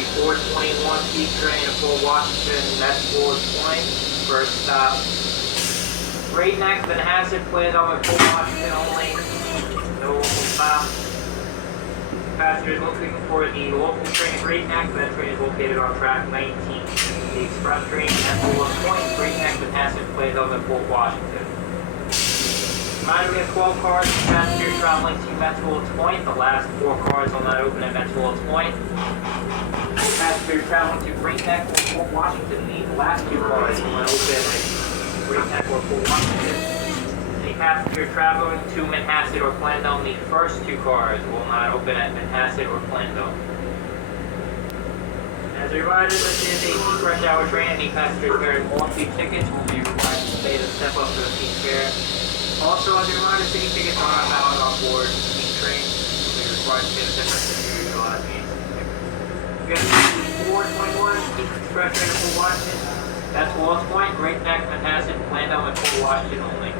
the 421 Peak train to Fort Washington, that's Fort Point. First stop. Great Neck, Manhasset, Philadelphia, Fort Washington only. No local stop. Passengers looking for the local train at Great Neck. That train is located on track 19. The express train at Fort Point, Great Neck, Manhasset, Philadelphia, Fort Washington. Reminder, we have 12 cars and passengers traveling to Metro Point. The last 4 cars will not open at Metro Point. Passengers traveling to Great Neck or Fort Washington, the last 2 cars will not open at Great Neck or Fort Washington. Any passenger traveling to Manhasset or Plandown, the first 2 cars will not open at Manhasset or Plandown. As a reminder, this is a peak rush hour train. Any passengers carrying more peak tickets will be required to pay the step up to the peak fare. Also, as a reminder, city tickets are not valid on board peak train. You'll be required to pay the difference if you utilize the ticket. We have the 421 Peak Express train to Fort Washington. That's Walls Point, Great Neck, Manhasset, Plandown, and Fort Washington only.